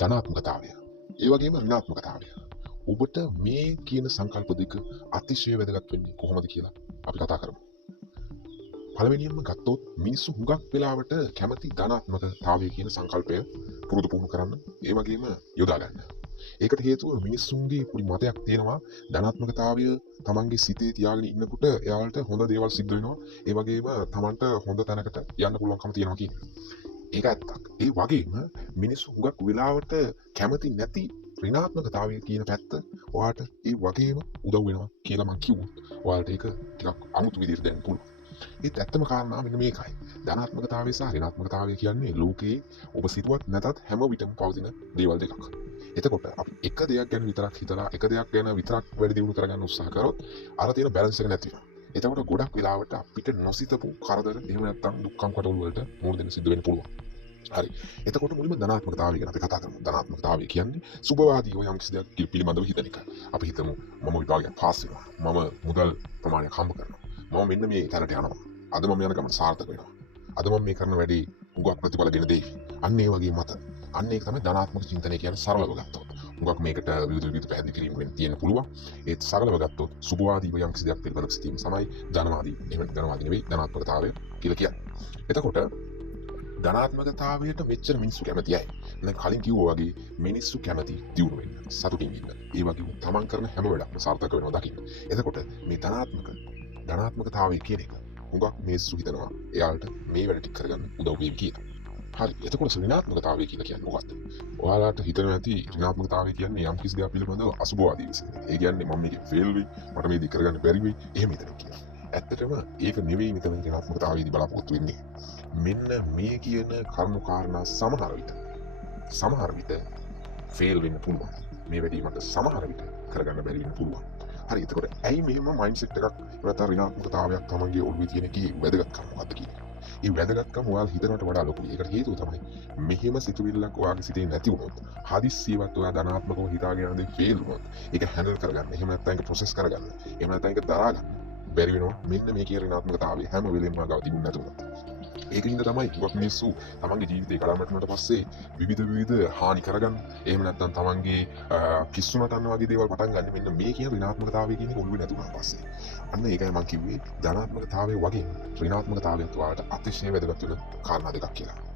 ධනාත්මකතාවය. ඒ වගේම ඍණාත්මකතාවය. ඔබට මේ කියන සංකල්ප දෙක අතිශය වැදගත් වෙන්නේ කොහොමද කියලා අපි කතා කරමු. පළවෙනියෙන්ම ගත්තොත් මිනිස්සු හුඟක් වෙලාවට කැමති ධනාත්මකතාවය කියන සංකල්පය පුරුදු පුහුණු කරන්න, ඒ වගේම යොදා ගන්න. ඒකට හේතුව මිනිස්සුන්ගේ පොඩි මතයක් තියෙනවා ධනාත්මකතාවය තමන්ගේ සිතේ තියාගෙන ඉන්නකොට එයාලට හොඳ දේවල් සිද්ධ වෙනවා. ඒ වගේම තමන්ට හොඳ තැනකට යන්න පුළුවන්කම තියෙනවා කියන්නේ. ඒක ඇත්තක්. ඒ වගේම මිනිස්සු හුඟක් වෙලාවට කැමති නැති ඍණාත්මකතාවය කියන පැත්ත ඔයාට ඒ වගේම උදව් වෙනවා කියලා මම කිව්වොත් ඔයාලට ඒක ටිකක් අමුතු විදිහට දැනෙන්න පුළුවන්. ඒත් ඇත්තම කාරණා මෙන්න මේකයි. ධනාත්මකතාවය සහ ඍණාත්මකතාවය කියන්නේ ලෝකයේ ඔබ සිතුවත් නැතත් හැම විටම පවතින දේවල් දෙකක්. එතකොට අපි එක දෙයක් ගැන විතරක් හිතලා එක දෙයක් ගැන විතරක් වැඩි දියුණු කරගන්න උත්සාහ කරොත් අර තියෙන බැලන්ස් එක නැති වෙනවා. එතකොට ගොඩක් වෙලාවට අපිට නොසිතපු කරදර එහෙම නැත්නම් දුක්ඛම් කටවල වලට මුහුණ දෙන්න සිද්ධ වෙන්න පුළුවන්. හරි. එතකොට මුලින්ම ධනාත්මකතාවය ගැන අපි කතා කරමු. ධනාත්මකතාවය කියන්නේ සුබවාදීව යම් කිසි දෙයක් පිළිබඳව හිතන එක. අපි හිතමු මම විභාගයක් පාස් වෙනවා. මම මුදල් ප්‍රමාණයක් හම්බ කරනවා. මම මෙන්න මේ තැනට යනවා. අද මම යන ගමන සාර්ථක වෙනවා. අද මම මේ කරන වැඩේ උගක් ප්‍රතිඵල දෙන දෙයි. අන්න ඒ වගේ මත. අන්න ඒක තමයි ධනාත්මක චින්තනය කියන්නේ සරලව ගත්තොත්. උගක් මේකට විවිධ පැහැදිලි කිරීම් වෙන්න තියෙන පුළුවන්. ඒත් සරලව ගත්තොත් සුබවාදීව යම් කිසි දෙයක් පිළිබඳව සිතීම තමයි ධනවාදී. එහෙම ධනවාදී නෙවෙයි ධනාත්මකතාවය කියලා කියන්නේ. එතකොට ධනාත්මකතාවයට මෙච්චර මිනිස්සු කැමති අය. දැන් කලින් කිව්වා වගේ මිනිස්සු කැමති දියුණු වෙන්න, සතුටින් ඉන්න. ඒ වගේම තමන් කරන හැම වෙලාවකම සාර්ථක වෙනවා දකින්න. එතකොට මේ ධනාත්මකතාවය කියන එක හුඟක් මිනිස්සු හිතනවා එයාලට මේ වැඩ ටික කරගන්න උදව් වෙයි කියලා. හරි. එතකොට ඍණාත්මකතාවය කියලා කියන්නේ මොකක්ද? ඔයාලට හිතනවා ඇති ඍණාත්මකතාවය කියන්නේ යම් කිසි දෙයක් පිළිබඳව අසුබවාදී විශ්ලේෂණය. ඒ කියන්නේ මම මේක ෆේල් වෙයි, මට මේ දේ කරගන්න බැරි වෙයි, එහෙම හිතනවා කියලා. ඇත්තටම ඒක නෙවෙයි මෙතන ඍණාත්මකතාවයේදී බලාපොරොත්තු වෙන්නේ. මෙන්න මේ කියන කරුණු කාරණා සමහර විට ෆේල් වෙන්න පුළුවන්. මේ වැඩේ මට සමහර විට කරගන්න බැරි වෙන්න පුළුවන්. හරි. එතකොට ඇයි මෙහෙම මයින්ඩ්සෙට් එකක් නැත්නම් ඍණාත්මකතාවයක් තමන්ගේ ඔළුවේ තියෙන කී වැදගත්කම මොකක්ද කියන්නේ? ඒ වැදගත්කම ඔයාලා හිතනවට වඩා ලොකුයි. ඒකට හේතුව තමයි මෙහෙම සිතුවිල්ලක් ඔයාගේ සිතේ නැති වුණොත්, හදිස්සියවත් ඔයා ධනාත්මකව හිතාගෙන යන දේ ෆේල් වුණොත්, ඒක හැන්ඩල් කරගන්න, එහෙම නැත්නම් ඒක ප්‍රොසෙස් කරගන්න, එහෙම නැත්නම් ඒක දරා ගන්න බැරි වෙනවා. මෙන්න මේ කියන ඍණාත්මකතාවය හැම වෙලෙම ගාව තිබුණ නැතුණා. ඒකින්ද තමයි හුඟක් මිනිස්සු තමන්ගේ ජීවිතේ කඩාවැටුණාට පස්සේ විවිධ හානි කරගන්න, එහෙම නැත්නම් තමන්ගේ පිස්සුමත් අන්න වගේ දේවල් පටන් ගන්න මෙන්න මේ කියන ඍණාත්මකතාවය කියන එක ඔළුවේ නැතුණාට පස්සේ. අන්න ඒකයි මම කිව්වේ ධනාත්මකතාවය වගේ ඍණාත්මකතාවයත් ඔයාලට අතිශය වැදගත් වෙන කාරණා දෙකක් කියලා.